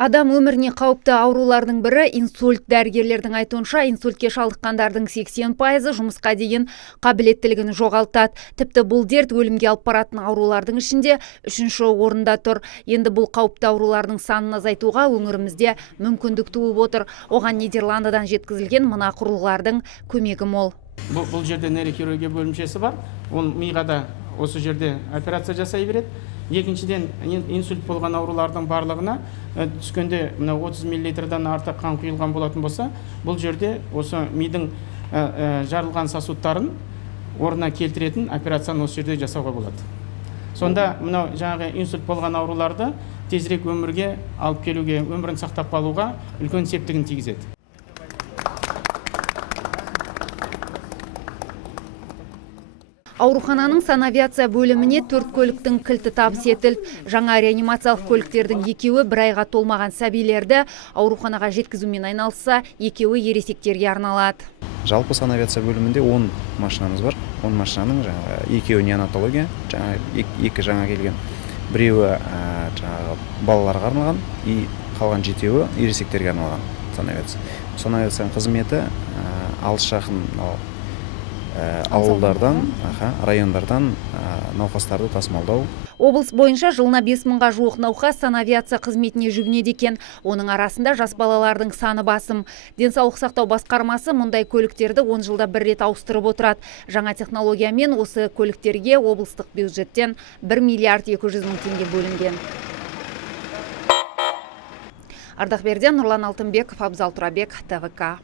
Адам өміріне қауіпті аурулардың бірі инсульт. Дәрігерлердің айтуынша, инсультке шалдыққандардың 80% жұмысқа деген қабілеттілігін жоғалтады. Тіпті бұл дерт өлімге алып баратын аурулардың ішінде 3-ші орында тұр. Енді бұл қауіпті аурулардың санын азайтуға өңірімізде мүмкіндік туып отыр. Оған Нидерландыдан жеткізілген мына құрылғылардың көмегі мол. Бұл жерде нейрохирургия бөлімшесі бар. Ол миға да осы жерде операция жасай береді. Екіншіден, инсульт болған аурулардың барлығына түскенде 30 мл-дан артық қан құйылған болатын болса, бұл жерде осы мидың жарылған сосудтарын орнына келтіретін операцияны осы жерде жасауға болады. Сонда жаңағы инсульт болған ауруларды тезірек өмірге алып келуге, өмірін сақтап қалуға үлкен септігін тигізеді. Аурухананың санавиация бөліміне 4 көліктің кілті табыс етілді. Жаңа реанимациялық көліктердің екеуі бір айға толмаған сәбилерді ауруханаға жеткізумен айналысса, екеуі ересектерге арналады. Жалпы санавиация бөлімінде 10 машинамыз бар. 10 машинаның екеуі неонатология, екі жаңа келген. Біреуі балаларға арналған, қалған 7-еуі ересектерге арналған санавиация. Санавицияның қызметі алыс жақын ауылдардан, райондардан науқастарды тасымалдау. Облыс бойынша жылына 5 мыңға жуық науқас санавиация қызметіне жүгінеді екен. Оның арасында жас балалардың саны басым. Денсаулық сақтау басқармасы мұндай көліктерді 10 жылда бір рет ауыстырып отырады. Жаңа технологиямен осы көліктерге облыстық бюджеттен 1 миллиард 200 мың теңге бөлінген. Ардақберден, Нұрлан Алтынбеков, Абзал Тұрабек, ТВК.